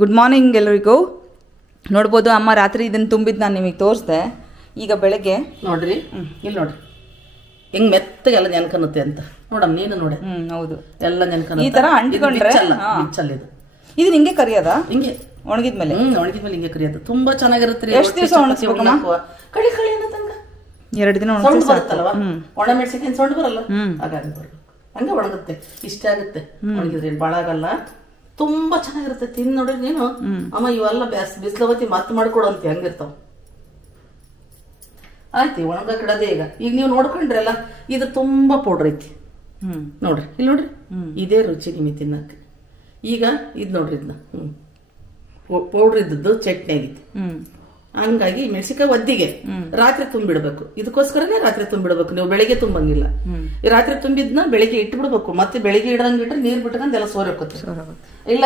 Good morning ಎಲ್ಲರಿಗೂ. ನೋಡ್ಬೋದು ಅಮ್ಮ ರಾತ್ರಿ ಇದನ್ನು ತುಂಬಿದ್ದು ನಾನು ನಿಮಗೆ ತೋರಿಸ್ದೆ. ಈಗ ಬೆಳಗ್ಗೆ ನೋಡ್ರಿ ಇಲ್ಲಿ ನೋಡ್ರಿ ಹೆಂಗ್ ಮೆತ್ತಗೆಲ್ಲ ನೆನ್ಕನ್ನುತ್ತೆ ಅಂತ ನೋಡಮ್ಮ ನೀನು ನೋಡಿ. ಹೌದು, ಎಲ್ಲ ನೆನ್ಕನ್ನು ಈ ತರ ಅಂಟ್ಕೊಂಡ್ರೆ ಇದು ಹಿಂಗೆ ಕರಿಯೋದ? ಹಿಂಗೆ ಒಣಗಿದ್ಮೇಲೆ ಒಣಗಿದ್ಮೇಲೆ ಹಿಂಗೆ ಕರಿಯೋದು ತುಂಬಾ ಚೆನ್ನಾಗಿರುತ್ತೆ. ಎಷ್ಟು ದಿವಸ ಒಣಗಿಸ್ಬೇಕಮ್ಮ? ಕಡಿ ಕಳಿ ಅನ್ನತಂಗ 2 ದಿನ ಬರುತ್ತಲ್ವಾ, ಒಣ ಮೆಣಸಿನ ಸೊಂಡು ಬರಲ್ಲ, ಹಾಗಾಗಿ ಹಂಗೆ ಒಣಗುತ್ತೆ. ಇಷ್ಟ ಆಗುತ್ತೆ ಒಣಗಿದ್ರೆ, ಬಾಳ ಆಗಲ್ಲ, ತುಂಬಾ ಚೆನ್ನಾಗಿರುತ್ತೆ. ತಿನ್ ನೋಡ್ರಿ ನೀನು ಅಮ್ಮ, ಇವೆಲ್ಲ ಬಿಸಿಲವತ್ತಿ ಮತ್ ಮಾಡ್ಕೊಡಂತ ಹಂಗಿರ್ತಾವ. ಆಯ್ತು, ಒಣಗ ಗಿಡದೇ. ಈಗ ನೀವು ನೋಡ್ಕೊಂಡ್ರಲ್ಲ, ಇದು ತುಂಬಾ ಪೌಡ್ರ್ ಐತಿ ನೋಡ್ರಿ. ಇಲ್ಲಿ ನೋಡ್ರಿ, ಇದೇ ರುಚಿ ನಿಮಗೆ ತಿನ್ನಕ್ಕೆ. ಈಗ ಇದ್ ನೋಡ್ರಿ, ಇದನ್ನ ಪೌಡ್ರ್ ಇದ್ದದ್ದು ಚಟ್ನಿ ಆಗಿತ್ತು. ಹಂಗಾಗಿ ಮೆಣಸಿಕಾಯಿ ಒದ್ದಿಗೆ ರಾತ್ರಿ ತುಂಬಿಡ್ಬೇಕು. ಇದಕ್ಕೋಸ್ಕರನೇ ರಾತ್ರಿ ತುಂಬಿಡ್ಬೇಕು, ನೀವು ಬೆಳಿಗ್ಗೆ ತುಂಬಂಗಿಲ್ಲ. ಈ ರಾತ್ರಿ ತುಂಬಿದ್ನ ಬೆಳಿಗ್ಗೆ ಇಟ್ಬಿಡ್ಬೇಕು. ಮತ್ತೆ ಬೆಳಿಗ್ಗೆ ಇಡಂಗಿಟ್ರೆ ನೀರ್ ಬಿಟ್ಕೊಂಡ್ ಎಲ್ಲ ಸೋರಕ್ಕೆ. ಇಲ್ಲ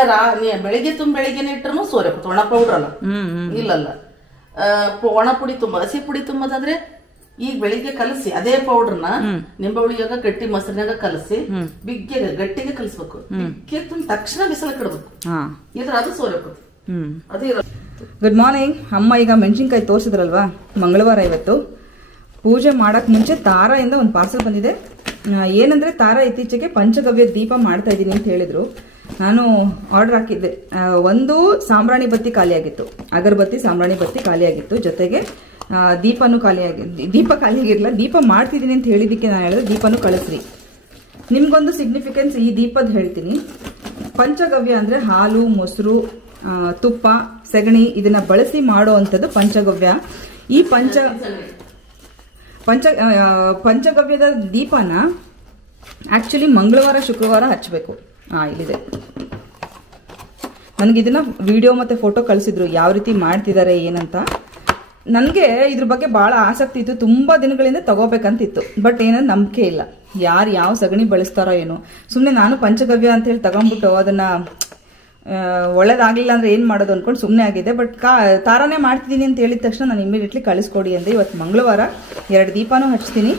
ಬೆಳಿಗ್ಗೆ ಬೆಳಿಗ್ಗೆನೆ ಇಟ್ರು ಸೋರಕ್ಕೆ. ಒಣ ಪೌಡ್ರ್ ಅಲ್ಲ, ಇಲ್ಲಲ್ಲ, ಒಣ ಪುಡಿ ತುಂಬ, ಹಸಿ ಪುಡಿ ತುಂಬದಾದ್ರೆ ಈಗ ಬೆಳಿಗ್ಗೆ ಕಲಸಿ ಅದೇ ಪೌಡ್ರನ್ನ ನಿಂಬೆ ಹುಳಿಯಾಗ ಗಟ್ಟಿ ಮೊಸರಿನಾಗ ಕಲಸಿ ಬಿಗ್ಗೆ ಗಟ್ಟಿಗೆ ಕಲಸ್ಬೇಕು. ಬಿಗ್ಗೆ ತುಂಬ ತಕ್ಷಣ ಬಿಸಿಲಕ್ಕೆ ಇಡ್ಬೇಕು, ಇದ್ರ ಅದು ಸೋರಕ್ಕೆ ಅದೇ. Good morning. ಅಮ್ಮ ಈಗ ಮೆಣಸಿನ್ಕಾಯಿ ತೋರಿಸಿದ್ರಲ್ವಾ, ಮಂಗಳವಾರ ಇವತ್ತು. ಪೂಜೆ ಮಾಡಕ್ ಮುಂಚೆ ತಾರಾಯಿಂದ ಒಂದು ಪಾರ್ಸಲ್ ಬಂದಿದೆ. ಏನಂದ್ರೆ ತಾರಾ ಇತ್ತೀಚೆಗೆ ಪಂಚಗವ್ಯ ದೀಪ ಮಾಡ್ತಾ ಇದ್ದೀನಿ ಅಂತ ಹೇಳಿದ್ರು. ನಾನು ಆರ್ಡರ್ ಹಾಕಿದ್ದೆ. ಒಂದು ಸಾಂಬ್ರಾಣಿ ಬತ್ತಿ ಖಾಲಿಯಾಗಿತ್ತು, ಅಗರಬತ್ತಿ ಸಾಂಬ್ರಾಣಿ ಬತ್ತಿ ಖಾಲಿಯಾಗಿತ್ತು, ಜೊತೆಗೆ ದೀಪ ಖಾಲಿಯಾಗಿರ್ಲಿಲ್ಲ. ದೀಪ ಮಾಡ್ತಿದ್ದೀನಿ ಅಂತ ಹೇಳಿದಕ್ಕೆ ನಾನು ಹೇಳಿದ್ರೆ ದೀಪನೂ ಕಳಿಸ್ರಿ. ನಿಮ್ಗೊಂದು ಸಿಗ್ನಿಫಿಕೆನ್ಸ್ ಈ ದೀಪದ ಹೇಳ್ತೀನಿ. ಪಂಚಗವ್ಯ ಅಂದ್ರೆ ಹಾಲು, ಮೊಸರು, ತುಪ್ಪ, ಸೆಗಣಿ ಇದನ್ನ ಬಳಸಿ ಮಾಡೋ ಅಂಥದ್ದು ಪಂಚಗವ್ಯ. ಈ ಪಂಚಗವ್ಯದ ದೀಪನ ಆಕ್ಚುಲಿ ಮಂಗಳವಾರ ಶುಕ್ರವಾರ ಹಚ್ಚಬೇಕು. ಇಲ್ಲಿದೆ, ನನಗೆ ಇದನ್ನ ವಿಡಿಯೋ ಮತ್ತೆ ಫೋಟೋ ಕಳಿಸಿದ್ರು ಯಾವ ರೀತಿ ಮಾಡ್ತಿದ್ದಾರೆ ಏನಂತ. ನನಗೆ ಇದ್ರ ಬಗ್ಗೆ ಬಹಳ ಆಸಕ್ತಿ ಇತ್ತು, ತುಂಬಾ ದಿನಗಳಿಂದ ತಗೋಬೇಕಂತಿತ್ತು. ಬಟ್ ಏನಂದ್ರೆ ನಂಬಿಕೆ ಇಲ್ಲ, ಯಾರು ಯಾವ ಸಗಣಿ ಬಳಸ್ತಾರೋ ಏನೋ. ಸುಮ್ಮನೆ ನಾನು ಪಂಚಗವ್ಯ ಅಂತ ಹೇಳಿ ತಗೊಂಡ್ಬಿಟ್ಟು ಅದನ್ನ ಒಳ್ಳೇದಾಗ್ಲಿಲ್ಲ ಅಂದ್ರೆ ಏನ್ ಮಾಡೋದು ಅನ್ಕೊಂಡು ಸುಮ್ಮನೆ ಆಗಿದೆ. ಬಟ್ ತಾರಾನೇ ಮಾಡ್ತಿದ್ದೀನಿ ಅಂತ ಹೇಳಿದ ತಕ್ಷಣ ನಾನು ಇಮಿಡಿಯೇಟ್ಲಿ ಕಳಿಸ್ಕೊಡಿ ಅಂದೆ. ಇವತ್ತು ಮಂಗಳವಾರ 2 ದೀಪನೂ ಹಚ್ತೀನಿ.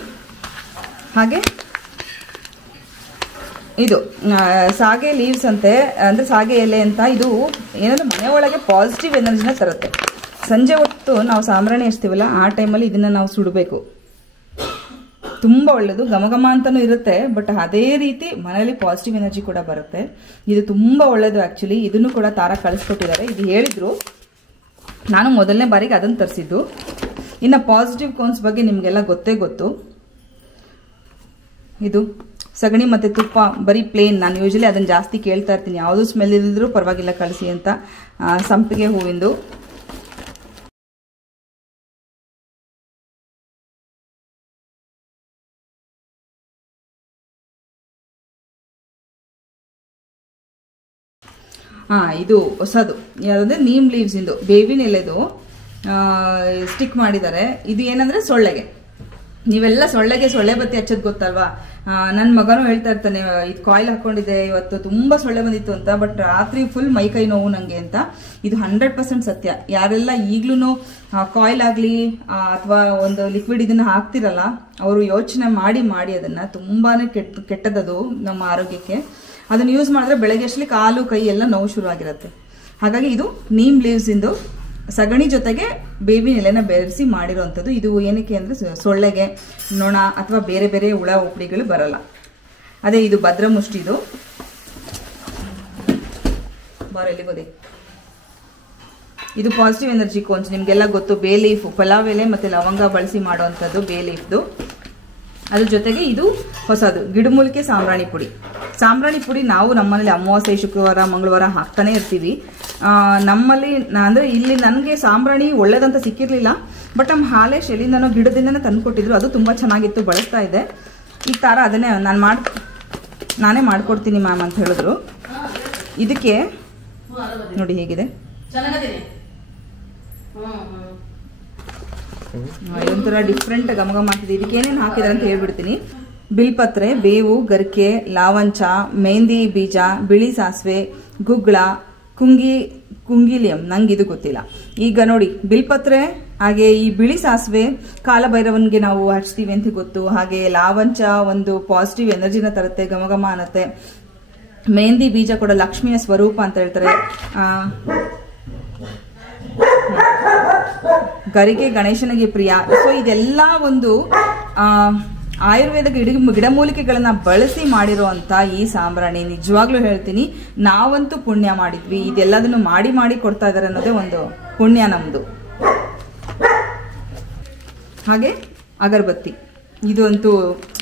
ಹಾಗೆ ಇದು ಸಾಗೆ ಲೀವ್ಸ್ ಅಂತೆ, ಅಂದ್ರೆ ಸಾಗೆ ಎಲೆ ಅಂತ. ಇದು ಏನಂದ್ರೆ ಮನೆ ಒಳಗೆ ಪಾಸಿಟಿವ್ ಎನರ್ಜಿನ ತರುತ್ತೆ. ಸಂಜೆ ಹೊತ್ತು ನಾವು ಸಾಂಬ್ರಾಣಿ ಹಚ್ತೀವಲ್ಲ, ಆ ಟೈಮಲ್ಲಿ ಇದನ್ನ ನಾವು ಸುಡಬೇಕು. ತುಂಬಾ ಒಳ್ಳೇದು, ಘಮಘಮ ಅಂತಾನು ಇರುತ್ತೆ. ಬಟ್ ಅದೇ ರೀತಿ ಮನೆಯಲ್ಲಿ ಪಾಸಿಟಿವ್ ಎನರ್ಜಿ ಕೂಡ ಬರುತ್ತೆ. ಇದು ತುಂಬಾ ಒಳ್ಳೇದು ಆಕ್ಚುಲಿ. ಇದನ್ನು ಕೂಡ ತಾರಾ ಕಳಿಸ್ಕೊಟ್ಟಿದ್ದಾರೆ. ಇದು ಹೇಳಿದ್ರು, ನಾನು ಮೊದಲನೇ ಬಾರಿಗೆ ಅದನ್ನು ತರಿಸಿದ್ದು. ಇನ್ನು ಪಾಸಿಟಿವ್ ಕೋನ್ಸ್ ಬಗ್ಗೆ ನಿಮ್ಗೆಲ್ಲ ಗೊತ್ತೇ ಗೊತ್ತು. ಇದು ಸಗಣಿ ಮತ್ತೆ ತುಪ್ಪ ಬರೀ ಪ್ಲೇನ್. ನಾನು ಯೂಶಲಿ ಅದನ್ನ ಜಾಸ್ತಿ ಕೇಳ್ತಾ ಇರ್ತೀನಿ, ಯಾವುದು ಸ್ಮೆಲ್ ಇದ್ರೂ ಪರವಾಗಿಲ್ಲ ಕಳಿಸಿ ಅಂತ. ಸಂಪಿಗೆ ಹೂವಿಂದು, ಇದು ಹೊಸದು ಯಾವ್ದಂದ್ರೆ ನೀಮ್ ಲೀವ್ಸ್ ಇಂದು ಬೇವಿನ ಎಲೆದು ಸ್ಟಿಕ್ ಮಾಡಿದ್ದಾರೆ. ಇದು ಏನಂದ್ರೆ ಸೊಳ್ಳೆಗೆ. ನೀವೆಲ್ಲ ಸೊಳ್ಳೆ ಬತ್ತಿ ಹಚ್ಚೋದು ಗೊತ್ತಲ್ವಾ? ನನ್ನ ಮಗನೂ ಹೇಳ್ತಾ ಇರ್ತಾನೆ, ಇದು ಕಾಯಿಲ್ ಹಾಕೊಂಡಿದ್ದೆ ಇವತ್ತು, ತುಂಬಾ ಸೊಳ್ಳೆ ಬಂದಿತ್ತು ಅಂತ. ಬಟ್ ರಾತ್ರಿ ಫುಲ್ ಮೈಕೈ ನೋವು ನಂಗೆ ಅಂತ. ಇದು 100% ಸತ್ಯ. ಯಾರೆಲ್ಲ ಈಗ್ಲೂ ಕಾಯಿಲ್ ಆಗ್ಲಿ ಅಥವಾ ಒಂದು ಲಿಕ್ವಿಡ್ ಇದನ್ನ ಹಾಕ್ತಿರಲ್ಲ, ಅವರು ಯೋಚನೆ ಮಾಡಿ ಅದನ್ನ. ತುಂಬಾನೇ ಕೆಟ್ಟದದು ನಮ್ಮ ಆರೋಗ್ಯಕ್ಕೆ. ಅದನ್ನ ಯೂಸ್ ಮಾಡಿದ್ರೆ ಬೆಳಗ್ಗೆ ಅಷ್ಟಲಿ ಕಾಲು ಕೈ ಎಲ್ಲ ನೋವು ಶುರು ಆಗಿರುತ್ತೆ. ಹಾಗಾಗಿ ಇದು ನೀಮ್ ಲೀವ್ಸ್ ಇಂದು ಸಗಣಿ ಜೊತೆಗೆ ಬೇವಿನ ಎಲೆನ ಬೆರೆಸಿ ಮಾಡಿರೋಂಥದ್ದು. ಇದು ಏನಕ್ಕೆ ಅಂದ್ರೆ ಸೊಳ್ಳೆಗೆ, ನೊಣ ಅಥವಾ ಬೇರೆ ಬೇರೆ ಹುಳ ಉಪ್ಪಡಿಗಳು ಬರಲ್ಲ. ಅದೇ ಇದು ಭದ್ರಮುಷ್ಟಿ. ಇದು ಬಾರಲ್ಲಿ ಗೋದೆ. ಇದು ಪಾಸಿಟಿವ್ ಎನರ್ಜಿ ಕೋನ್ಸ್. ನಿಮ್ಗೆಲ್ಲ ಗೊತ್ತು, ಬೇ ಲೀಫ್, ಪಲಾವ್ ಎಲೆ ಮತ್ತೆ ಲವಂಗ ಬಳಸಿ ಮಾಡುವಂಥದ್ದು ಬೇ ಲೀಫ್ದು. ಅದ್ರ ಜೊತೆಗೆ ಇದು ಹೊಸದು ಗಿಡಮೂಲಿಕೆ ಸಾಂಬ್ರಾಣಿ ಪುಡಿ. ಸಾಂಬ್ರಾಣಿ ಪುಡಿ ನಾವು ನಮ್ಮನೇಲಿ ಅಮಾವಾಸ್ಯೆ, ಶುಕ್ರವಾರ, ಮಂಗಳವಾರ ಹಾಕ್ತಾನೆ ಇರ್ತೀವಿ. ನಮ್ಮಲ್ಲಿ ಅಂದ್ರೆ ಇಲ್ಲಿ ನನಗೆ ಸಾಂಬ್ರಾಣಿ ಒಳ್ಳೇದಂತ ಸಿಕ್ಕಿರ್ಲಿಲ್ಲ. ಬಟ್ ನಮ್ಮ ಹಾಲೇಶ್ ಎಲ್ಲಿಂದನೋ ಗಿಡದಿಂದನೇ ತಂದುಕೊಟ್ಟಿದ್ರು. ಅದು ತುಂಬಾ ಚೆನ್ನಾಗಿತ್ತು, ಬಳಸ್ತಾ ಇದೆ. ಈಗ ತಾರ ಅದನ್ನೇ ನಾನೇ ಮಾಡ್ಕೊಡ್ತೀನಿ ಮ್ಯಾಮ್ ಅಂತ ಹೇಳಿದ್ರು. ಇದಕ್ಕೆ ನೋಡಿ ಹೇಗಿದೆ, ಇದೊಂಥರ ಡಿಫ್ರೆಂಟ್ ಘಮಘಮ ಮಾಡ್ತಿದೆ. ಇದಕ್ಕೆ ಏನೇನು ಹಾಕಿದಾರೆ ಅಂತ ಹೇಳ್ಬಿಡ್ತೀನಿ. ಬಿಲ್ಪತ್ರೆ, ಬೇವು, ಗರ್ಕೆ, ಲಾವಂಚ, ಮೆಹಂದಿ ಬೀಜ, ಬಿಳಿ ಸಾಸಿವೆ, ಗುಗ್ಗಳ, ಕುಂಗಿಲಿಯಂ, ನಂಗೆ ಇದು ಗೊತ್ತಿಲ್ಲ. ಈಗ ನೋಡಿ, ಬಿಲ್ಪತ್ರೆ ಹಾಗೆ ಈ ಬಿಳಿ ಸಾಸಿವೆ ಕಾಲಭೈರವನ್ಗೆ ನಾವು ಹಚ್ತೀವಿ ಅಂತ ಗೊತ್ತು. ಹಾಗೆ ಲಾವಂಚ ಒಂದು ಪಾಸಿಟಿವ್ ಎನರ್ಜಿನ ತರುತ್ತೆ, ಘಮಘಮ ಅನ್ನತ್ತೆ. ಮೆಹಂದಿ ಬೀಜ ಕೂಡ ಲಕ್ಷ್ಮಿಯ ಸ್ವರೂಪ ಅಂತ ಹೇಳ್ತಾರೆ. ಗರಿಗೆ ಗಣೇಶನಿಗೆ ಪ್ರಿಯ. ಸೊ ಇದೆಲ್ಲ ಒಂದು ಆಯುರ್ವೇದ ಗಿಡಮೂಲಿಕೆಗಳನ್ನ ಬಳಸಿ ಮಾಡಿರುವಂತ ಈ ಸಾಂಬ್ರಾಣಿ. ನಿಜವಾಗ್ಲೂ ಹೇಳ್ತೀನಿ, ನಾವಂತೂ ಪುಣ್ಯ ಮಾಡಿದ್ವಿ. ಇದೆಲ್ಲದನ್ನು ಮಾಡಿ ಕೊಡ್ತಾ ಇದಾರೆ ಅನ್ನೋದೇ ಒಂದು ಪುಣ್ಯ ನಮ್ದು. ಹಾಗೆ ಅಗರಬತ್ತಿ, ಇದು ಅಂತೂ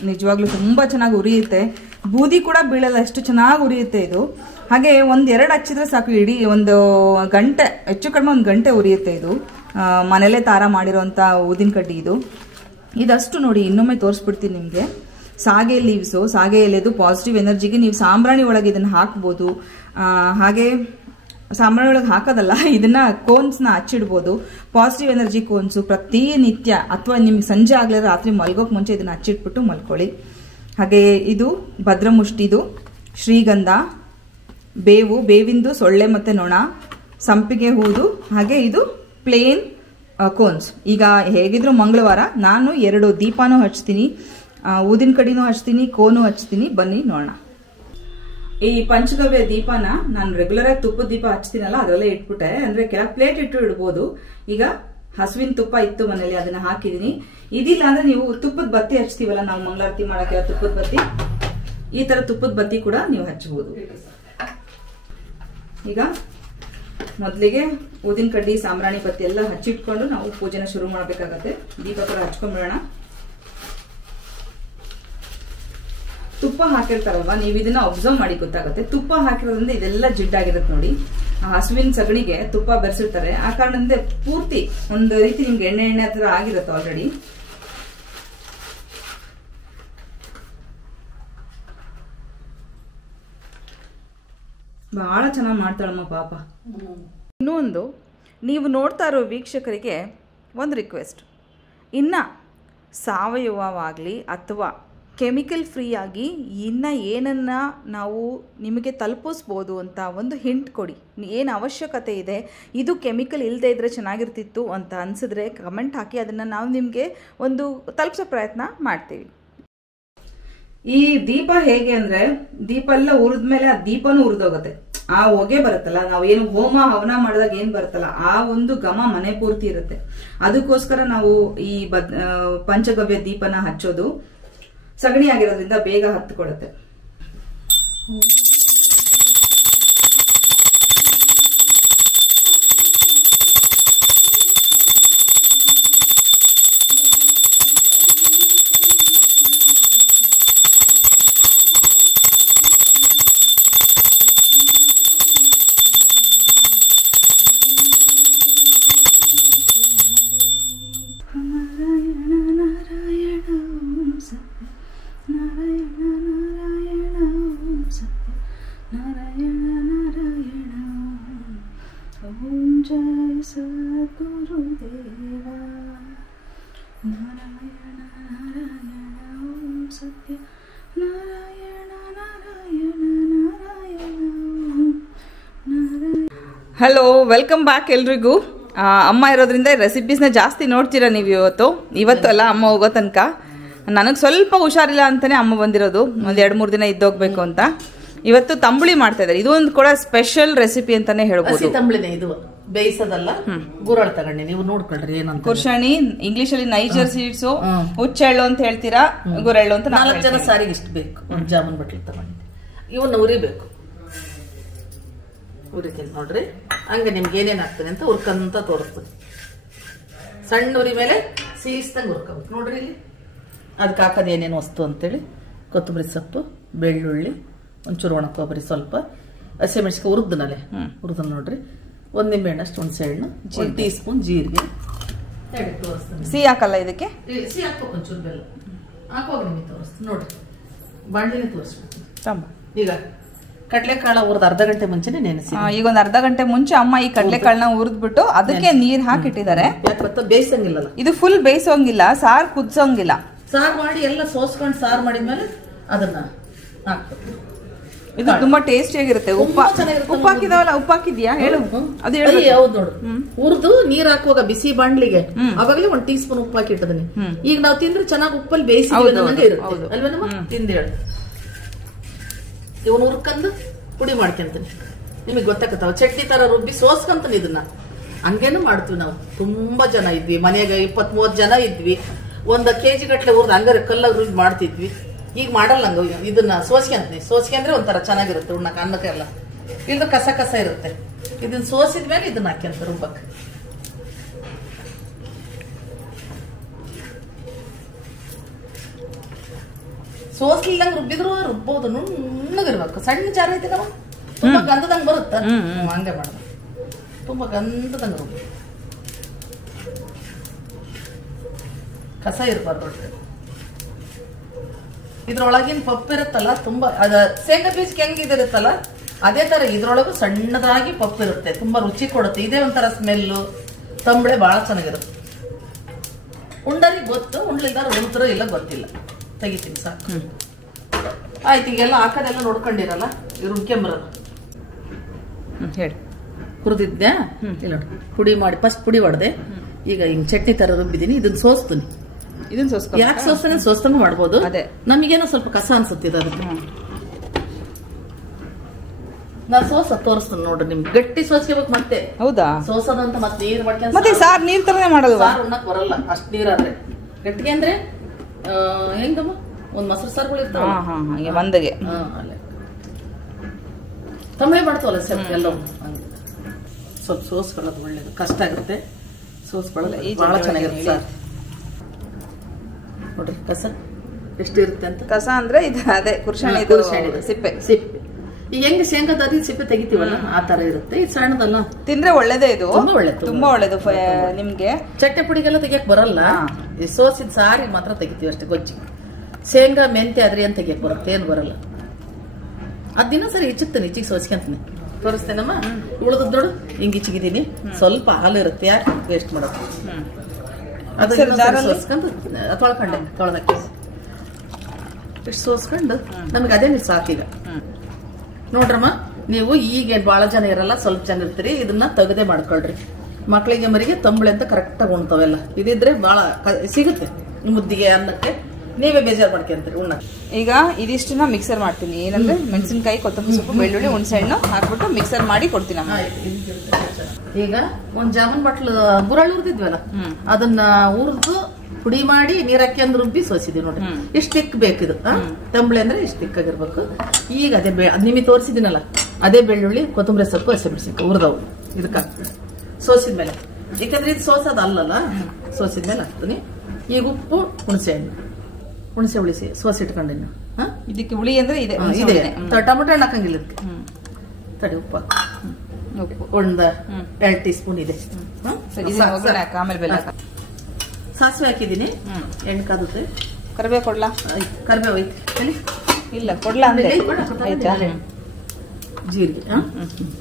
ನಿಜವಾಗ್ಲೂ ತುಂಬಾ ಚೆನ್ನಾಗಿ ಉರಿಯುತ್ತೆ. ಬೂದಿ ಕೂಡ ಬೀಳಲ್ಲ, ಎಷ್ಟು ಚೆನ್ನಾಗಿ ಉರಿಯುತ್ತೆ ಇದು. ಹಾಗೆ 1-2 ಹಚ್ಚಿದ್ರೆ ಸಾಕು, ಇಡೀ ಒಂದು ಗಂಟೆ, ಹೆಚ್ಚು ಕಡಿಮೆ 1 ಗಂಟೆ ಉರಿಯುತ್ತೆ ಇದು. ಮನೇಲೆ ತಾರ ಮಾಡಿರೋಂಥ ಊದಿನ ಕಡ್ಡಿ ಇದು. ಇದಷ್ಟು ನೋಡಿ, ಇನ್ನೊಮ್ಮೆ ತೋರಿಸ್ಬಿಡ್ತೀನಿ ನಿಮಗೆ. ಸಾಗೆ ಲೀವ್ಸು, ಸಾಗೆ ಎಲೆದು ಪಾಸಿಟಿವ್ ಎನರ್ಜಿಗೆ ನೀವು ಸಾಂಬ್ರಾಣಿ ಒಳಗೆ ಇದನ್ನ ಹಾಕ್ಬೋದು. ಹಾಗೆ ಸಾಂಬ್ರಾಣಿ ಒಳಗೆ ಹಾಕೋದಲ್ಲ, ಇದನ್ನ ಕೋನ್ಸ್ನ ಹಚ್ಚಿಡ್ಬೋದು. ಪಾಸಿಟಿವ್ ಎನರ್ಜಿ ಕೋನ್ಸು ಪ್ರತಿನಿತ್ಯ, ಅಥವಾ ನಿಮ್ಗೆ ಸಂಜೆ ಆಗ್ಲೇ ರಾತ್ರಿ ಮಲ್ಗೋಕ್ ಮುಂಚೆ ಇದನ್ನ ಹಚ್ಚಿಟ್ಬಿಟ್ಟು ಮಲ್ಕೊಳ್ಳಿ. ಹಾಗೆ ಇದು ಭದ್ರಮುಷ್ಟಿದು, ಶ್ರೀಗಂಧ, ಬೇವಿಂದು ಸೊಳ್ಳೆ ಮತ್ತೆ ನೊಣ, ಸಂಪಿಗೆ ಹೂದು, ಹಾಗೆ ಇದು ಪ್ಲೇನ್ ಕೋನ್ಸ್. ಈಗ ಹೇಗಿದ್ರು ಮಂಗಳವಾರ, ನಾನು 2 ದೀಪನೂ ಹಚ್ತೀನಿ, ಊದಿನ ಕಡಿನೂ ಹಚ್ತೀನಿ, ಕೋನು ಹಚ್ತೀನಿ. ಬನ್ನಿ ನೋಡೋಣ. ಈ ಪಂಚಗವ್ಯ ದೀಪನ ನಾನು ರೆಗ್ಯುಲರ್ ಆಗಿ ತುಪ್ಪದ ದೀಪ ಹಚ್ತೀನಲ್ಲ, ಅದರಲ್ಲೇ ಇಟ್ಬಿಟ್ಟೆ. ಅಂದ್ರೆ ಕೆಳಗೆ ಪ್ಲೇಟ್ ಇಟ್ಟು ಇಡ್ಬೋದು. ಈಗ ಹಸುವಿನ ತುಪ್ಪ ಇತ್ತು ಮನೇಲಿ, ಅದನ್ನ ಹಾಕಿದೀನಿ. ಇದಿಲ್ಲ ಅಂದ್ರೆ ನೀವು ತುಪ್ಪದ ಬತ್ತಿ ಹಚ್ತೀವಲ್ಲ ನಾವು ಮಂಗಳಾರತಿ ಮಾಡಕ್ಕೆ, ತುಪ್ಪದ ಬತ್ತಿ, ಈ ತರ ತುಪ್ಪದ ಬತ್ತಿ ಕೂಡ ನೀವು ಹಚ್ಚಬಹುದು. ಈಗ ಮೊದಲಿಗೆ ಊದಿನ ಕಡ್ಡಿ, ಸಾಂಬ್ರಾಣಿ ಬತ್ತಿ ಎಲ್ಲ ಹಚ್ಚಿಟ್ಕೊಂಡು ನಾವು ಪೂಜೆನ ಶುರು ಮಾಡ್ಬೇಕಾಗತ್ತೆ. ದೀಪ ಕೂಡ ಹಚ್ಕೊಂಡ್ಬಿಡೋಣ. ತುಪ್ಪ ಹಾಕಿರ್ತಾರಲ್ವಾ, ನೀವು ಇದನ್ನ ಅಬ್ಸರ್ವ್ ಮಾಡಿ ಗೊತ್ತಾಗುತ್ತೆ. ತುಪ್ಪ ಹಾಕಿರೋದ್ರಿಂದ ಇದೆಲ್ಲ ಜಿಡ್ಡಾಗಿರುತ್ತೆ ನೋಡಿ. ಹಸುವಿನ ಸಗಣಿಗೆ ತುಪ್ಪ ಬೆರೆಸಿರ್ತಾರೆ, ಆ ಕಾರಣದಿಂದ ಪೂರ್ತಿ ಒಂದು ರೀತಿ ನಿಮ್ಗೆ ಎಣ್ಣೆ ಹತ್ರ ಆಗಿರುತ್ತೆ ಆಲ್ರೆಡಿ. ಬಹಳ ಚೆನ್ನಾಗಿ ಮಾಡ್ತಾಳಮ್ಮ ಪಾಪ. ಇನ್ನೂ ಒಂದು, ನೀವು ನೋಡ್ತಾ ಇರೋ ವೀಕ್ಷಕರಿಗೆ ಒಂದು ರಿಕ್ವೆಸ್ಟ್, ಇನ್ನ ಸಾವಯವವಾಗಲಿ ಅಥವಾ ಕೆಮಿಕಲ್ ಫ್ರೀ ಆಗಿ ಇನ್ನು ಏನನ್ನ ನಾವು ನಿಮಗೆ ತಲುಪಿಸ್ಬೋದು ಅಂತ ಒಂದು ಹಿಂಟ್ ಕೊಡಿ. ಏನು ಅವಶ್ಯಕತೆ ಇದೆ, ಇದು ಕೆಮಿಕಲ್ ಇಲ್ಲದೆ ಇದ್ರೆ ಚೆನ್ನಾಗಿರ್ತಿತ್ತು ಅಂತ ಅನಿಸಿದ್ರೆ ಕಮೆಂಟ್ ಹಾಕಿ, ಅದನ್ನು ನಾವು ನಿಮಗೆ ಒಂದು ತಲುಪಿಸೋ ಪ್ರಯತ್ನ ಮಾಡ್ತೀವಿ. ಈ ದೀಪ ಹೇಗೆ ಅಂದ್ರೆ, ದೀಪ ಎಲ್ಲ ಉರಿದ್ಮೇಲೆ ಆ ದೀಪನೂ ಉರಿದೋಗುತ್ತೆ. ಆ ಹೊಗೆ ಬರುತ್ತಲ್ಲ, ನಾವು ಏನು ಹೋಮ ಹವನ ಮಾಡಿದಾಗ ಏನ್ ಬರುತ್ತಲ್ಲ, ಆ ಒಂದು ಘಮ ಮನೆ ಪೂರ್ತಿ ಇರುತ್ತೆ. ಅದಕ್ಕೋಸ್ಕರ ನಾವು ಈ ಪಂಚಗವ್ಯ ದೀಪನ ಹಚ್ಚೋದು. ಸಗಣಿ ಆಗಿರೋದ್ರಿಂದ ಬೇಗ ಹತ್ತಿಕೊಡುತ್ತೆ. ಹಲೋ, ವೆಲ್ಕಮ್ ಬ್ಯಾಕ್ ಎಲ್ರಿಗೂ. ಅಮ್ಮ ಇರೋದ್ರಿಂದ ರೆಸಿಪೀಸ್ನ ಜಾಸ್ತಿ ನೋಡ್ತೀರಾ ನೀವು. ಇವತ್ತು ಅಲ್ಲ, ಅಮ್ಮ ಹೋಗೋ ತನಕ ನನಗೆ ಸ್ವಲ್ಪ ಹುಷಾರಿಲ್ಲ ಅಂತಾನೆ ಅಮ್ಮ ಬಂದಿರೋದು. ಒಂದು 2-3 ದಿನ ಇದ್ದೋಗ್ಬೇಕು ಅಂತ. ಇವತ್ತು ತಂಬುಳಿ ಮಾಡ್ತಾ ಇದ್ದಾರೆ. ಇದು ಒಂದು ಕೂಡ ಸ್ಪೆಷಲ್ ರೆಸಿಪಿ ಅಂತಾನೆ ಹೇಳ್ಬೋದು. ತಂಬುಳಿನೇ ಇದು, ಬೇಯಿಸೋದಲ್ಲ, ಗುರಳ್ ತಗೊಂಡಿ ನೀವು ನೋಡ್ಕೊಳ್ರಿ ಏನಂತ. ಕುರ್ಷಾಣಿ, ಇಂಗ್ಲಿಷ್ ಅಲ್ಲಿ ನೈಜರ್ ಸೀಡ್ಸ್, ಹುಚ್ಚೆಳ್ಳು ಅಂತ ಹೇಳ್ತೀರಾ, ಗುರೆಳ್ಳು ಅಂತ. 4 ಜನ ಸಾರಿಗೆ ಇಷ್ಟು ಬೇಕು. ಒಂದು ಜಾಮೂನ್ ಬಟ್ಲು ತಗೊಂಡಿದ್ದೆ. ಇವನ್ನ ಉರಿಬೇಕು, ಉರಿತೀನಿ ನೋಡ್ರಿ. ಹಂಗೆ ನಿಮ್ಗೆ ಏನೇನು ಆಗ್ತದೆ ಅಂತ ಹುರ್ಕಂತ ತೋರಿಸ್ತೀನಿ. ಸಣ್ಣ ಉರಿ ಮೇಲೆ ಸೀಸ್ತಂಗೆ ಹುರ್ಕೋಬೇಕು ನೋಡ್ರಿ. ಇಲ್ಲಿ ಅದಕ್ಕೆ ಹಾಕೋದು ಏನೇನು ವಸ್ತು ಅಂತೇಳಿ: ಕೊತ್ತಂಬರಿ ಸೊಪ್ಪು, ಬೆಳ್ಳುಳ್ಳಿ, ಒಂಚೂರು ಒಣ ಕೊಬ್ಬರಿ, ಸ್ವಲ್ಪ ಹಸಿಮೆಣಸಿನಕಾಯಿ ಹುರಿದ್ನಲೆ ಹುರಿದ್ ನೋಡ್ರಿ, 1 ನಿಂಬೆಹಣ್ಣು ಅಷ್ಟು, ಹುಣಸೆ ಹಣ್ಣು, 1 ಟೀ ಸ್ಪೂನ್ ಜೀರಿಗೆ. ಸಿಹಿ ಹಾಕಲ್ಲ ಇದಕ್ಕೆ? ಸಿಹಿ ಹಾಕ್ಬೇಕು, ಒಂಚೂರು ಬೆಲ್ಲ ಹಾಕೋಗಿ ನಿಮಗೆ ತೋರಿಸ್ತೀನಿ ನೋಡ್ರಿ. ಬಾಂಡ್ಲಿನೇ ತೋರಿಸ್ಬೇಕು. ಈಗ ಕಡಲೆಕಾಳು ಹುರಿದು ಅರ್ಧ ಗಂಟೆ ಮುಂಚೆನೆ ನೆನೆಸಿ. ಈಗ ಒಂದು ಅರ್ಧ ಗಂಟೆ ಮುಂಚೆ ಅಮ್ಮ ಈ ಕಡಲೆಕಾಳನ್ನ ಹುರಿದ್ಬಿಟ್ಟು ಅದಕ್ಕೆ ನೀರ್ ಹಾಕಿಟ್ಟಿದ್ದಾರೆ. ಯಾಕೆ ಗೊತ್ತಾ, ಬೇಯಿಸಂಗಿಲ್ಲ ಇದು ಫುಲ್ ಬೇಯಿಸೋಂಗಿಲ್ಲ, ಸಾರು ಕುದಿಸೋಂಗಿಲ್ಲ. ಸಾರು ಮಾಡಿ ಎಲ್ಲ ಸೋಸ್ಕೊಂಡು ಸಾರು ಮಾಡಿದ್ಮೇಲೆ ಅದನ್ನ ಹಾಕ್ಬೇಕು. ಇದು ತುಂಬಾ ಟೇಸ್ಟಿಯಾಗಿರುತ್ತೆ. ಉಪ್ಪು ಹಾಕಿದಾವಲ್ಲ, ಉಪ್ಪು ಹಾಕಿದ್ಯಾ ಹೇಳು? ಅದು ಹೌದು ನೋಡು. ಹುರಿದು ನೀರ್ ಹಾಕುವಾಗ ಬಿಸಿ ಬಾಂಡ್ಲಿಗೆ ಅವಾಗಲೇ 1 ಟೀ ಸ್ಪೂನ್ ಉಪ್ಪು ಹಾಕಿ ಇಟ್ಟದನಿ. ಈಗ ನಾವು ತಿಂದ್ರೆ ಚೆನ್ನಾಗಿ ಉಪ್ಪಲ್ಲಿ ಬೇಯಿಸಿ ಇರುತ್ತೆ ಅಲ್ವೇನಮ್ಮ? ತಿಂದು ಹೇಳು. ಇವನು ಹುರ್ಕಂದು ಪುಡಿ ಮಾಡ್ಕೊಂತೀನಿ. ನಿಮಗೆ ಗೊತ್ತಾಗತ್ತಾವ ಚಟ್ನಿ ತರ ರುಬ್ಬಿ ಸೋಸ್ಕೊಂತೀನಿ ಇದನ್ನ. ಹಂಗೇನು ಮಾಡ್ತೀವಿ ನಾವು. ತುಂಬಾ ಜನ ಇದ್ವಿ ಮನೆಯಾಗ, 20-30 ಜನ ಇದ್ವಿ. 1 kg ಗಟ್ಲೆ ಹುರಿದು ಹಂಗಾರೆ ಕಲ್ಲಾಗ ರುಬ್ಬಿ ಮಾಡ್ತಿದ್ವಿ. ಈಗ ಮಾಡಲ್ಲ ಹಂಗ. ಇದನ್ನ ಸೋಸ್ಕೊಂತೀನಿ. ಸೋಸ್ಕೊಂಡ್ರೆ ಒಂಥರ ಚೆನ್ನಾಗಿರುತ್ತೆ ಉಣ್ಣಕ್ಕೆ, ಅನ್ನಕ್ಕೆಲ್ಲ. ಇಲ್ದ ಕಸ ಕಸ ಇರುತ್ತೆ. ಇದನ್ನ ಸೋಸಿದ್ಮೇಲೆ ಇದನ್ನ ಹಾಕ್ಯಂತ ರುಬ್ಬಕ್ಕೆ. ಸೋಸ್ಲಿಲ್ಲಂಗ್ ರುಬ್ಬಿದ್ರು ರುಬ್ಬೋದು. ನುಣ್ಣಗಿರ್ಬೇಕು. ಸಣ್ಣ ಜಾರ ಐತಿ ನಾವು, ತುಂಬಾ ಗಂಧದಂಗ್ ಬರುತ್ತ. ಹಂಗೆ ಮಾಡೋದು. ತುಂಬಾ ಗಂಧದಂಗ್ ರುಬ್ಬಿ, ಕಸ ಇರ್ಬಾರ್ದು. ಇದ್ರೊಳಗಿನ ಪಪ್ಪು ಇರುತ್ತಲ್ಲ, ತುಂಬಾ ಅದ ಶೇಂಗಾ ಬೀಜಕ್ಕೆ ಹೆಂಗಿದಿರುತ್ತಲ್ಲ ಅದೇ ತರ ಇದ್ರೊಳಗೂ ಸಣ್ಣದಾಗಿ ಪಪ್ಪು ಇರುತ್ತೆ. ತುಂಬಾ ರುಚಿ ಕೊಡುತ್ತೆ. ಇದೇ ಒಂಥರ ಸ್ಮೆಲ್ಲು. ತಂಬಳೆ ಬಹಳ ಚೆನ್ನಾಗಿರುತ್ತೆ. ಉಂಡರಿಗೆ ಗೊತ್ತು, ಉಂಡ್ಲಿಲ್ದಾರ ಉಣ್ತಾರೋ ಇಲ್ಲ ಗೊತ್ತಿಲ್ಲ. ತೆಗಿತೀನಿ ಸಾಕು. ಆಯ್ತು, ಈಗೆಲ್ಲ ಹಾಕೋದೆಲ್ಲ ನೋಡ್ಕೊಂಡಿರಲ್ಲ. ಇವ್ರು ಉಣ್ಕೊಂಬರೋದು ಹೇಳಿ. ಹುರಿದಿದ್ದೆ ಇಲ್ಲ ನೋಡಿ, ಪುಡಿ ಮಾಡಿ ಫಸ್ಟ್ ಪುಡಿ ಹೊಡೆದೆ. ಈಗ ಹಿಂಗ್ ಚಟ್ನಿ ತರ ರುಬ್ಬಿದೀನಿ. ಇದನ್ನ ಸೋಸ್ತೀನಿ. ಇದನ್ನ ಸೋಸ್ಕೊ. ಯಾಕೆ ಸೋಸ್ತಾನೆ? ಸೋಸ್ತಾನು ಮಾಡ್ಬೋದು. ಅದೇ ನಮಗೇನೋ ಸ್ವಲ್ಪ ಕಸ ಅನ್ಸುತ್ತಿದೆ ಅದಕ್ಕೆ. ನಾನು ಸೋಸ ತೋರಿಸ್ತೀನಿ ನೋಡ್ರಿ ನಿಮ್ಗೆ. ಗಟ್ಟಿ ಸೋಸ್ಕೋಬೇಕು ಮತ್ತೆ. ಹೌದಾ? ಸೋಸೋದಂತ ಮತ್ತೆ ನೀರ್ ಮಾಡ್ಕೊಂಡು ಮತ್ತೆ ಸಾರ್ ನೀರ್ ತರನೇ ಮಾಡಲ್ವಾ? ಸಾರು ಉಣ್ಣಕ್ ಬರಲ್ಲ ಅಷ್ಟ್ ನೀರಾದ್ರೆ. ಗಟ್ಟಿಗೆ ಅಂದ್ರೆ ಹೆಂಗಮ್ಮ, ಒಂದ್ ಮೊಸರು ಸಾರುಗಳು ಇರ್ತಾವ ಒಂದಿಗೆ ಅಲ್ಲೇ ತಂಬಳೆ ಮಾಡ್ತಾವಲ್ಲ ಸ್ವಲ್ಪ ಎಲ್ಲವೂ. ಸ್ವಲ್ಪ ಸೋಸ್ಕೊಳ್ಳೋದು ಒಳ್ಳೇದು. ಕಷ್ಟ ಆಗುತ್ತೆ ಸೋಸ್ಕೊಳ್ಳೋದು, ಬಹಳ ಚೆನ್ನಾಗಿರುತ್ತೆ ಸಾರು. ನೋಡ್ರಿ ಕಸ ಎಷ್ಟು ಇರುತ್ತೆ ಅಂತ. ಕಸ ಅಂದ್ರೆ ಇದು ಅದೇ ಕುರ್ಷಣೆ ಸಿಪ್ಪೆ. ಸಿಪ್ಪೆ ಈಗ ಹೆಂಗ್ ಶೇಂಗಾದ ಸಿಪ್ಪೆ ತೆಗಿತೀವಲ್ಲ ಆ ತರ ಇರುತ್ತೆ. ಇದು ಸಣ್ಣದಲ್ಲ, ತಿಂದ್ರೆ ಒಳ್ಳೇದೇ. ಇದು ತುಂಬಾ ಒಳ್ಳೇದು, ತುಂಬಾ ಒಳ್ಳೇದು. ನಿಮ್ಗೆ ಚಟ್ಟೆ ಪುಡಿಗೆಲ್ಲ ತೆಗಿಯಕ್ ಬರಲ್ಲ. ಈ ಸೋಸಿದ ಸಾರಿಗೆ ಮಾತ್ರ ತೆಗಿತೀವಿ ಅಷ್ಟೇ. ಗೊಜ್ಜಿ ಶೇಂಗಾ ಮೆಂತೆ ಆದ್ರೆ ಏನ್ ತೆಗಿಯಕ್ ಬರುತ್ತೆ? ಏನ್ ಬರಲ್ಲ. ಅದಿನ ಸರಿ ಇಚ್ಚಿಕ್ತಾನೆ, ಇಚ್ಚಿಗೆ ಸೋಸ್ಕೊಂತೀನಿ. ತೋರಿಸ್ತೇನಮ್ಮ. ಉಳಿದ್ ದೊಡ್ಡ ಹಿಂಗ್ ಇಚ್ಚಿಗಿದ್ದೀನಿ. ಸ್ವಲ್ಪ ಹಾಲು ಇರುತ್ತೆ, ಯಾಕೆ ವೇಸ್ಟ್ ಮಾಡೋದು. ಅದು ಸೋಸ್ಕೊಂಡು ತೊಳ್ಕೊಂಡೆ. ತೊಳೆದಕ್ಕೆ ಇಷ್ಟು ಸೋಸ್ಕೊಂಡು ನಮಗೆ ಅದೇ ನೀರು ಸಾಕೀಗ. ನೋಡ್ರಮ್ಮ, ನೀವು ಈಗೇನ್ ಬಹಳ ಜನ ಇರಲ್ಲ, ಸ್ವಲ್ಪ ಜನ ಇರ್ತೀರಿ. ಇದನ್ನ ತೆಗದೆ ಮಾಡ್ಕೊಳ್ರಿ. ಮಕ್ಕಳಿಗೆ ಮರಿಗೆ ತಂಬಳೆ ಅಂತ ಕರೆಕ್ಟಾಗಿ ಉಣ್ತಾವೆಲ್ಲ. ಇದಿದ್ರೆ ಬಹಳ ಸಿಗುತ್ತೆ ಮುದ್ದಿಗೆ, ಅನ್ನಕ್ಕೆ. ನೀವೇ ಬೇಜಾರು ಮಾಡ್ಕೊಂತೀರಿ ಉಣ್ಣಕ್ಕೆ. ಈಗ ಇದಿಷ್ಟನ್ನ ಮಿಕ್ಸರ್ ಮಾಡ್ತೀನಿ. ಏನಂದ್ರೆ ಮೆಣಸಿನಕಾಯಿ, ಕೊತ್ತಂಬರಿ ಸೊಪ್ಪು, ಬೆಳ್ಳುಳ್ಳಿ, ಹುಣಸೆ ಹಣ್ಣು ಹಾಕ್ಬಿಟ್ಟು ಮಿಕ್ಸರ್ ಮಾಡಿ ಕೊಡ್ತೀನಿ. ಈಗ ಒಂದ್ ಜಾಮೂನ್ ಬಾಟ್ಲು ಗುರಳ್ಳು ಹುರಿದಿದ್ವಲ್ಲ, ಅದನ್ನ ಹುರಿದು ಪುಡಿ ಮಾಡಿ ನೀರ್ ಹಾಕಿ ರುಬ್ಬಿ ಸೋಸಿದ್ವಿ ನೋಡ್ರಿ. ಇಷ್ಟ ತಿಕ್ ಬೇಕಿದು. ತಂಬಳೆ ಅಂದ್ರೆ ಇಷ್ಟ ತಿಕ್ಕಾಗಿರ್ಬೇಕು. ಈಗ ಅದೇ ನಿಮಗೆ ತೋರಿಸಿದಿನಲ್ಲ ಅದೇ ಬೆಳ್ಳುಳ್ಳಿ, ಕೊತ್ತಂಬರಿ ಸೊಪ್ಪು, ಹಸಿಮೆಣಸಿನಕಾಯಿ ಹುರಿದವು ಇದಕ್ಕೆ ಹಾಕ್ತೀನಿ ಸೋಸಿದ್ಮೇಲೆ. ಯಾಕಂದ್ರೆ ಇದು ಸೋಸೋದು ಅಲ್ಲಲ್ಲ, ಸೋಸಿದ್ಮೇಲೆ ಹಾಕ್ತೀನಿ. ಈಗ ಉಪ್ಪು, ಹುಣಸೆ ಹಣ್ಣು, ಹುಣಸೆ ಉಳಿಸಿ ಸೋಸಿಟ್ಕೊಂಡಿನ. ಇದಕ್ಕೆ ಹುಳಿ ಅಂದ್ರೆ ಇದೆ. ಟೊಮೊಟೊ ಹಣ್ಣು ಹಾಕಂಗಿಲ್ಲ ಇದಕ್ಕೆ. ತಡಿ, ಉಪ್ಪು ಒಂದು 2 ಟೀ ಸ್ಪೂನ್ ಇದೆ. ಸಾಸಿವೆ ಹಾಕಿದೀನಿ. ಎಣ್ಣೆ ಕಾದುತ್ತೆ. ಕರಿಬೇವು ಕೊಡ್ಲಾ? ಕರಿಬೇವು ಐತಿ ಇಲ್ಲ, ಕೊಡ್ಲಾ ಅಂದ್ರೆ ಆಯ್ತಾ? ಜೀರಿಗೆ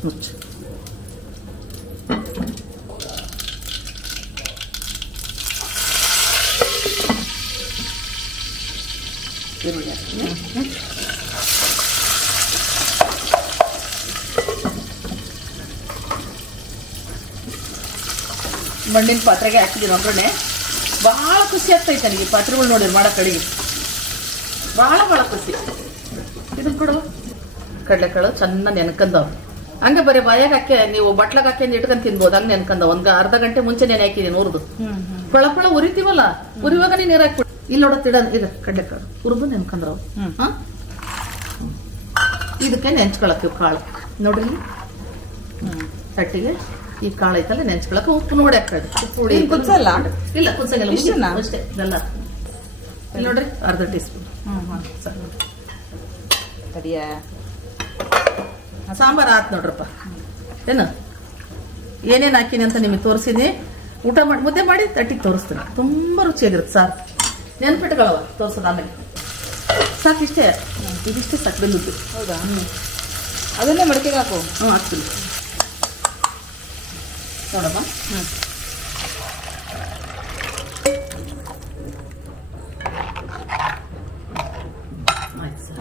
ಮುಚ್ಚು. ಈರುಳ್ಳಿ ಮಣ್ಣಿನ ಪಾತ್ರೆಗೆ ಹಾಕಿದ್ದೀನಿ ಒಗ್ಗರಣೆ. ಬಹಳ ಖುಷಿ ಆಗ್ತೈತೆ ನನಗೆ ಈ ಪಾತ್ರೆಗಳು ನೋಡಿರಿ ಮಾಡೋ ಕಡೆಗೆ. ಬಹಳ ಖುಷಿ. ಇದನ್ನ ಕೊಡುವ ಕಡಲೆಕಾಳು ಚೆನ್ನಾಗಿ ನೆನ್ಕಂದವ್. ಹಂಗೆ ಬರೀ ಬಾಯಾಗ ಹಾಕಿ ನೀವು ಬಟ್ಲಾಗ ಹಾಕಿ ಇಟ್ಕೊಂಡ್ ತಿನ್ಬೋದು. ಹಂಗೆ ನೆನ್ಕಂದ. ಒಂದು ಅರ್ಧ ಗಂಟೆ ಮುಂಚೆ ನೆನೆ ಹಾಕಿದೀನಿ ಹುರಿದು. ಪಳ ಪಳ ಉರಿತೀವಲ್ಲ, ಉರಿವಾಗ ನೀರು ಹಾಕ್ಬಿಟ್ಟು ಇಲ್ಲಿ ನೋಡತ್ತಿಡ. ಈಗ ಕಡಲೆಕಾಳು ಹುರಿದು ನೆನ್ಕಂದ್ರವು. ಇದಕ್ಕೆ ನೆಂಚ್ಕೊಳಕ್ಕೆ ಕಾಳು ನೋಡ್ರಿ. ತಟ್ಟಿಗೆ ಈ ಕಾಳು ಐತಲ್ಲ ನೆಂಚ್ಕೊಳಕ ಉಪ್ಪು ನೋಡಿ ಹಾಕೋದು. ಉಪ್ಪು ಹುಡಿ ಕುದಿಸಲ್ಲ? ಇಲ್ಲ, ಕುದಿಸಂಗಿಲ್ಲ ಅಷ್ಟೇ. ಇದೆಲ್ಲ ಇಲ್ಲಿ ನೋಡ್ರಿ, ಅರ್ಧ ಟೀ ಸ್ಪೂನ್ ಸಾಂಬಾರು ಆತ್ ನೋಡ್ರಪ್ಪ. ಏನು ಏನೇನು ಹಾಕಿನಿ ಅಂತ ನಿಮಗೆ ತೋರಿಸಿನಿ. ಊಟ ಮಾಡಿ ಮುದ್ದೆ ಮಾಡಿ ತಟ್ಟಿಗೆ ತೋರಿಸ್ತೀನಿ. ತುಂಬಾ ರುಚಿಯಾಗಿರುತ್ತೆ ಸಾರು. ನೆನ್ಪಿಟ್ಗಳವ ತೋರ್ಸೋದು ಆಮೇಲೆ. ಸಾಕಿಷ್ಟೇ, ಇದಿಷ್ಟೇ ಸಾಕು. ಬೆಲ್ಲುದ್ದು. ಹೌದಾ? ಅದನ್ನೇ ಮಡಿಕೆಗೆ ಹಾಕು. ಹಾಕ್ತೀನಿ ನೋಡಮ್ಮ.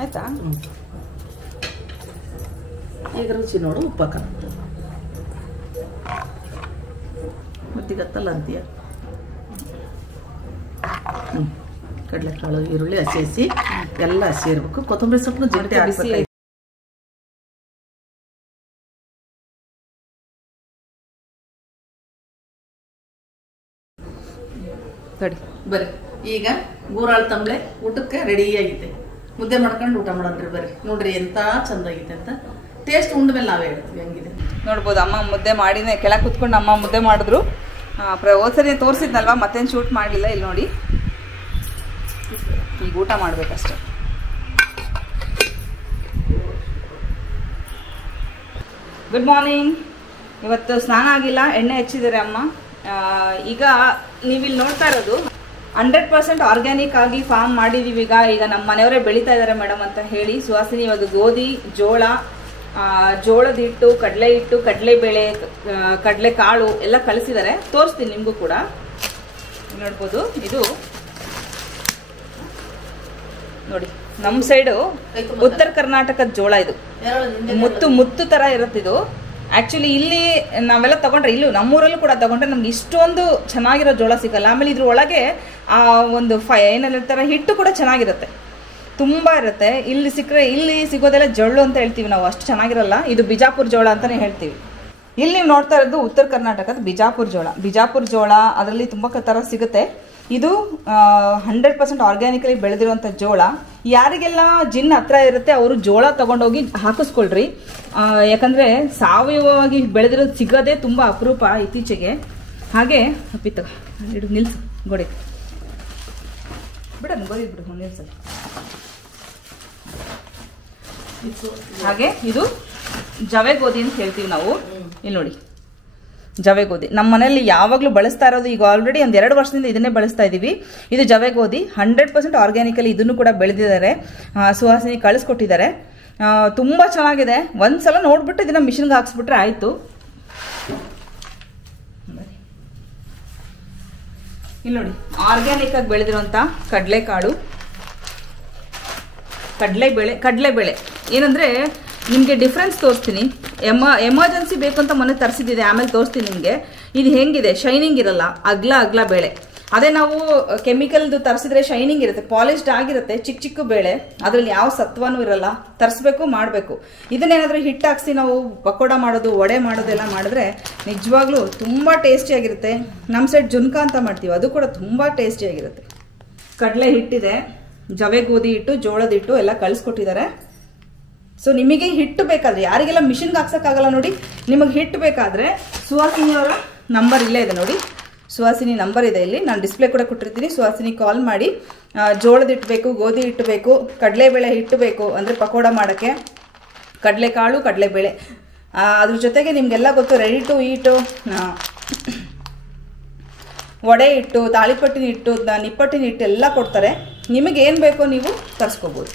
ಆಯ್ತಾ? ಈಗ ರುಚಿ ನೋಡು. ಉಪ್ಪಕ್ಕ ಮತ್ತಿಗತ್ತಲ್ಲ ಅಂತೀಯ. ಕಡಲೆಕಾಳು, ಈರುಳ್ಳಿ ಹಸಿ ಎಲ್ಲ ಹಸಿ ಇರ್ಬೇಕು. ಕೊತ್ತಂಬರಿ ಸೊಪ್ಪು ಜೊತೆ ತಡಿ ಬರ್ರಿ ಈಗ ಗೂರಾಳ್ ತಂಬ್ಳೆ ಊಟಕ್ಕೆ ರೆಡಿ ಆಗೈತೆ. ಮುದ್ದೆ ಮಾಡ್ಕೊಂಡು ಊಟ ಮಾಡೋದ್ರಿ. ಬರ್ರಿ ನೋಡ್ರಿ ಎಂತ ಚಂದ ಆಗೈತೆ ಅಂತ. ಟೇಸ್ಟ್ ಉಂಡ ಮೇಲೆ ನಾವೇ ಹೇಳ್ತೀವಿ ಹೆಂಗಿದೆ ನೋಡ್ಬೋದು. ಅಮ್ಮ ಮುದ್ದೆ ಮಾಡಿನೇ ಕೆಳಗೆ ಕುತ್ಕೊಂಡು ಅಮ್ಮ ಮುದ್ದೆ ಮಾಡಿದ್ರು. ಹೋದ್ಸರಿ ತೋರಿಸಿದ್ನಲ್ವಾ, ಮತ್ತೇನು ಶೂಟ್ ಮಾಡಲಿಲ್ಲ. ಇಲ್ಲಿ ನೋಡಿ, ಈಗ ಊಟ ಮಾಡಬೇಕಷ್ಟೆ. Good morning. ಇವತ್ತು ಸ್ನಾನ ಆಗಿಲ್ಲ, ಎಣ್ಣೆ ಹಚ್ಚಿದ್ದಾರೆ ಅಮ್ಮ. ಈಗ ನೀವಿಲ್ಲಿ ನೋಡ್ತಾ ಇರೋದು 100% ಆರ್ಗ್ಯಾನಿಕ್ ಆಗಿ ಫಾರ್ಮ್ ಮಾಡಿದೀವಿ. ಈಗ ನಮ್ಮ ಮನೆಯವರೇ ಬೆಳೀತಾ ಇದ್ದಾರೆ ಮೇಡಮ್ ಅಂತ ಹೇಳಿ. ಸುಹಾಸಿನಿ ಇವಾಗ ಗೋಧಿ, ಜೋಳದ ಹಿಟ್ಟು, ಕಡಲೆ ಹಿಟ್ಟು, ಕಡಲೆಬೇಳೆ, ಕಡಲೆ ಕಾಳು ಎಲ್ಲ ಕಳಿಸಿದ್ದಾರೆ. ತೋರಿಸ್ತೀನಿ ನಿಮಗೂ ಕೂಡ. ನೋಡ್ಬೋದು, ಇದು ನೋಡಿ ನಮ್ಮ ಸೈಡು ಉತ್ತರ ಕರ್ನಾಟಕದ ಜೋಳ. ಇದು ಮುತ್ತು ತರ ಇರುತ್ತೆ. ಇದು ಆಕ್ಚುಲಿ ಇಲ್ಲಿ ನಾವೆಲ್ಲ ತಗೊಂಡ್ರೆ, ಇಲ್ಲೂ ನಮ್ಮೂರಲ್ಲೂ ಕೂಡ ತಗೊಂಡ್ರೆ ನಮ್ಗೆ ಇಷ್ಟೊಂದು ಚೆನ್ನಾಗಿರೋ ಜೋಳ ಸಿಗಲ್ಲ. ಆಮೇಲೆ ಇದ್ರ ಒಳಗೆ ಆ ಒಂದು ಏನಂತಾರೆ ಹಿಟ್ಟು ಕೂಡ ಚೆನ್ನಾಗಿರುತ್ತೆ, ತುಂಬಾ ಇರುತ್ತೆ. ಇಲ್ಲಿ ಸಿಗೋದೆಲ್ಲ ಜೊಳ್ಳು ಅಂತ ಹೇಳ್ತೀವಿ ನಾವು, ಅಷ್ಟು ಚೆನ್ನಾಗಿರಲ್ಲ. ಇದು ಬಿಜಾಪುರ ಜೋಳ ಅಂತಾನೆ ಹೇಳ್ತೀವಿ. ಇಲ್ಲಿ ನೀವು ನೋಡ್ತಾ ಇರೋದು ಉತ್ತರ ಕರ್ನಾಟಕದ ಬಿಜಾಪುರ ಜೋಳ. ಅದರಲ್ಲಿ ತುಂಬಾ ತರ ಸಿಗುತ್ತೆ. ಇದು 100% ಆರ್ಗ್ಯಾನಿಕಲಿ ಬೆಳೆದಿರುವಂಥ ಜೋಳ. ಯಾರಿಗೆಲ್ಲ ಜಿನ್ ಹತ್ರ ಇರುತ್ತೆ ಅವರು ಜೋಳ ತಗೊಂಡೋಗಿ ಹಾಕಿಸ್ಕೊಳ್ರಿ. ಯಾಕಂದ್ರೆ ಸಾವಯವವಾಗಿ ಬೆಳೆದಿರೋದು ಸಿಗೋದೇ ತುಂಬಾ ಅಪರೂಪ ಇತ್ತೀಚೆಗೆ. ಹಾಗೆ ನಿಲ್ಸು ಗೋಡೆ ಬಿಡ ಬಿಡು ನಿಲ್ಸ. ಹಾಗೆ ಇದು ಜವೆ ಗೋಧಿ ಅಂತ ಹೇಳ್ತೀವಿ ನಾವು. ಇಲ್ಲಿ ನೋಡಿ, ಜವೆ ಗೋಧಿ ನಮ್ಮ ಮನೆಯಲ್ಲಿ ಯಾವಾಗಲೂ ಬಳಸ್ತಾ ಇರೋದು. ಈಗ ಆಲ್ರೆಡಿ ಒಂದು 2 ವರ್ಷದಿಂದ ಇದನ್ನೇ ಬಳಸ್ತಾ ಇದ್ದೀವಿ. ಇದು ಜವೆ ಗೋಧಿ 100% ಆರ್ಗ್ಯಾನಿಕಲಿ ಇದನ್ನು ಕೂಡ ಬೆಳೆದಿದ್ದಾರೆ. ಸುಹಾಸಿನಿ ಕಳಿಸ್ಕೊಟ್ಟಿದ್ದಾರೆ. ತುಂಬ ಚೆನ್ನಾಗಿದೆ. ಒಂದ್ಸಲ ನೋಡ್ಬಿಟ್ಟು ಇದನ್ನ ಮಿಷನ್ಗೆ ಹಾಕ್ಸ್ಬಿಟ್ರೆ ಆಯಿತು. ಇಲ್ಲಿ ನೋಡಿ, ಆರ್ಗ್ಯಾನಿಕ್ ಆಗಿ ಬೆಳೆದಿರುವಂಥ ಕಡಲೆಕಾಳು, ಕಡಲೆಬೇಳೆ. ಏನಂದರೆ ನಿಮಗೆ ಡಿಫ್ರೆನ್ಸ್ ತೋರಿಸ್ತೀನಿ. ಎಮರ್ಜೆನ್ಸಿ ಬೇಕು ಅಂತ ಮೊನ್ನೆ ತರಿಸಿದ್ದಿದೆ, ಆಮೇಲೆ ತೋರಿಸ್ತೀನಿ ನಿಮಗೆ. ಇದು ಹೆಂಗಿದೆ, ಶೈನಿಂಗ್ ಇರಲ್ಲ, ಅಗ್ಲ ಬೇಳೆ. ಅದೇ ನಾವು ಕೆಮಿಕಲ್ದು ತರಿಸಿದ್ರೆ ಶೈನಿಂಗ್ ಇರುತ್ತೆ, ಪಾಲಿಶ್ಡ್ ಆಗಿರುತ್ತೆ, ಚಿಕ್ಕ ಬೇಳೆ. ಅದರಲ್ಲಿ ಯಾವ ಸತ್ವನೂ ಇರಲ್ಲ. ತರಿಸ್ಬೇಕು, ಮಾಡಬೇಕು. ಇದನ್ನೇನಾದರೂ ಹಿಟ್ಟು ಹಾಕ್ಸಿ ನಾವು ಪಕೋಡ ಮಾಡೋದು, ವಡೆ ಮಾಡೋದೆಲ್ಲ ಮಾಡಿದ್ರೆ ನಿಜವಾಗ್ಲೂ ತುಂಬ ಟೇಸ್ಟಿಯಾಗಿರುತ್ತೆ. ನಮ್ಮ ಸೈಡ್ ಜುನ್ಕ ಅಂತ ಮಾಡ್ತೀವಿ, ಅದು ಕೂಡ ತುಂಬ ಟೇಸ್ಟಿಯಾಗಿರುತ್ತೆ. ಕಡಲೆ ಹಿಟ್ಟಿದೆ, ಜವೆ ಗೋಧಿ ಹಿಟ್ಟು, ಜೋಳದ ಹಿಟ್ಟು ಎಲ್ಲ ಕಳಿಸ್ಕೊಟ್ಟಿದ್ದಾರೆ. ಸೊ ನಿಮಗೆ ಹಿಟ್ಟು ಬೇಕಾದ್ರೆ, ಯಾರಿಗೆಲ್ಲ ಮಿಷನ್ಗೆ ಹಾಕ್ಸೋಕ್ಕಾಗಲ್ಲ ನೋಡಿ, ನಿಮಗೆ ಹಿಟ್ಟು ಬೇಕಾದರೆ ಸುಹಾಸಿನಿಯವರ ನಂಬರ್ ಇಲ್ಲೇ ಇದೆ ನೋಡಿ. ಸುಹಾಸಿನಿ ನಂಬರ್ ಇದೆ ಇಲ್ಲಿ, ನಾನು ಡಿಸ್ಪ್ಲೇ ಕೂಡ ಕೊಟ್ಟಿರ್ತೀನಿ. ಸುಹಾಸಿನಿ ಕಾಲ್ ಮಾಡಿ. ಜೋಳದ ಹಿಟ್ಟು ಬೇಕು, ಗೋಧಿ ಹಿಟ್ಟು ಬೇಕು, ಕಡಲೆಬೇಳೆ ಹಿಟ್ಟು ಬೇಕು ಅಂದರೆ ಪಕೋಡ ಮಾಡೋಕ್ಕೆ, ಕಡಲೆಕಾಳು, ಕಡಲೆಬೇಳೆ. ಅದ್ರ ಜೊತೆಗೆ ನಿಮಗೆಲ್ಲ ಗೊತ್ತು, ರೆಡಿ ಟು ಈಟು ವಡೆ ಹಿಟ್ಟು, ತಾಳಿಪಟ್ಟಿನ ಹಿಟ್ಟು, ನಿಪ್ಪಟ್ಟಿನ ಹಿಟ್ಟು ಎಲ್ಲ ಕೊಡ್ತಾರೆ. ನಿಮಗೆ ಏನು ಬೇಕೋ ನೀವು ತರಿಸ್ಕೋಬೋದು.